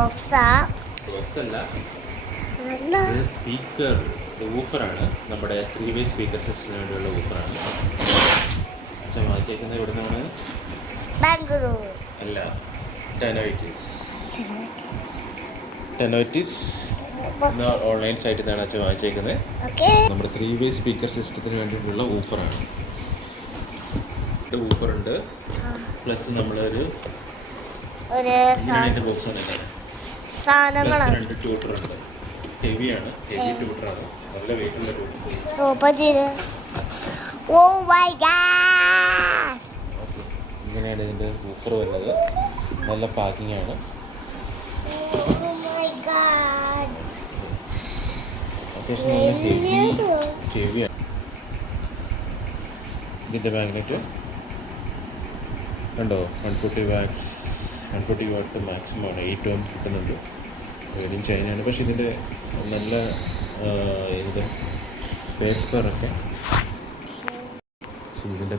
ബോക്സാ box അല്ല, എന്താ ഇത് സ്പീക്കർ ഊഫറാണ്. നമ്മുടെ 3-way സ്പീക്കർ സിസ്റ്റത്തിന് വേണ്ടിയുള്ള ഊഫറാണ്. അച്ഛൻ വാങ്ങിച്ചേക്കുന്നത് ഇവിടെ നിന്നാണ്. ബാംഗ്ലൂർ അല്ല, ടെനോയിറ്റിസ് ടെനോയിറ്റിസ് എന്ന ഓൺലൈൻ സൈറ്റിൽ നിന്നാണ് അച്ഛൻ വാങ്ങിച്ചേക്കുന്നത്. ഓക്കെ നമ്മുടെ 3-way സ്പീക്കർ സിസ്റ്റത്തിന് വേണ്ടിയിട്ടുള്ള ഊഫറാണ്. ഊഫറുണ്ട്, പ്ലസ് നമ്മളൊരു ഒരു ബോക്സ് ആണ്. സാധനങ്ങളാണ്. 2 ട്യൂട്ടറുണ്ട്. ഹെവിയാണ്, ഹെവി ട്യൂട്ടറാണ്, നല്ല വെയിറ്റുള്ള ട്യൂട്ടർ. ഓപ്പൺ ചെയ്ത് ഓ മൈ ഗാഡ്. ഇങ്ങനെയാണ് ഇതിൻ്റെ ഊഫർ വരുന്നത്. നല്ല പാക്കിംഗ് ആണ്. Oh my god. അത്യാവശ്യം നല്ല ഹെവിയാണ്. ഇതിൻ്റെ മാഗ്നറ്റ് കണ്ടോ, 140 വാട്ട് മാക്സിമം ആണ്. 8 ഓം കിട്ടുന്നുണ്ട്. വെറും ചൈനയാണ്. പക്ഷേ ഇതിൻ്റെ നല്ല ഇത്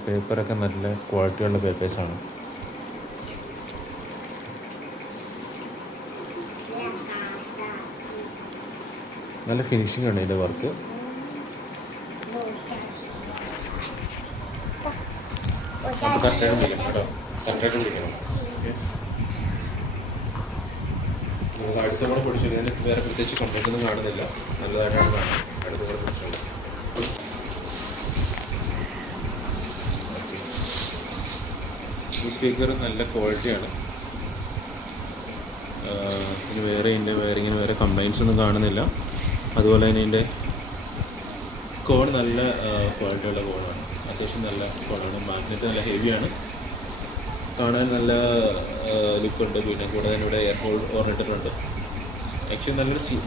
പേപ്പറൊക്കെ നല്ല ക്വാളിറ്റിയുള്ള പേപ്പേഴ്സാണ്. നല്ല ഫിനിഷിംഗ് ആണ് ഇതിൻ്റെ വർക്ക്. നമുക്ക് കറക്റ്റായിട്ട് വിളിക്കണം കേട്ടോ, കറക്റ്റായിട്ട് വിളിക്കണം. നമുക്ക് അടുത്ത കൂടെ പിടിച്ചു. ഇതിന് വേറെ പ്രത്യേകിച്ച് കംപ്ലൈൻ്റ് ഒന്നും കാണുന്നില്ല. നല്ലതായിട്ടാണ് കാണുന്നത്. അടുത്ത കൂടെ പിടിച്ചുള്ളത്. ഈ സ്പീക്കർ നല്ല ക്വാളിറ്റിയാണ്. ഇനി വേറെ വേറെ കംപ്ലൈൻറ്റ്സ് ഒന്നും കാണുന്നില്ല. അതുപോലെ തന്നെ ഇതിൻ്റെ കോഡ് നല്ല ക്വാളിറ്റിയുള്ള കോഡാണ്. അത്യാവശ്യം നല്ല കോഡാണ്. മാഗ്നറ്റ് നല്ല ഹെവിയാണ്, കാണാൻ നല്ല ലുക്കുണ്ട്. പിന്നെ കൂടെ തന്നെ ഇവിടെ എയർ ഹോൾ ഓർണിട്ടിട്ടുണ്ട്. ആക്ച്വലി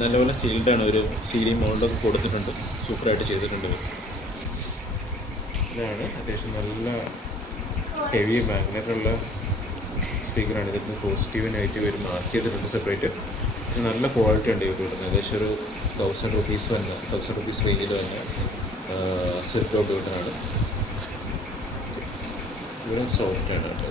നല്ലപോലെ സീൽഡാണ്. ഒരു സീലിംഗ് മൗണ്ടൊക്കെ കൊടുത്തിട്ടുണ്ട്. സൂപ്പറായിട്ട് ചെയ്തിട്ടുണ്ട്. ഇതാണ് അത്യാവശ്യം നല്ല ഹെവി മാഗ്നറ്റുള്ള സ്പീക്കറാണ്. ഇതിന് പോസിറ്റീവ് നെഗറ്റീവ് വരും മാർക്ക് ചെയ്തിട്ടുണ്ട് സെപ്പറേറ്റ്. പക്ഷെ നല്ല ക്വാളിറ്റി ഉണ്ട് ഇവർ കിട്ടുന്നത്. ഏകദേശം ഒരു 1000 റുപ്പീസ് റേഞ്ചിൽ തന്നെ സിൽക്ക് ടോപ്പ് കിട്ടുന്നതാണ്. ഇവിടെ സോഫ്റ്റാണ് കേട്ടോ.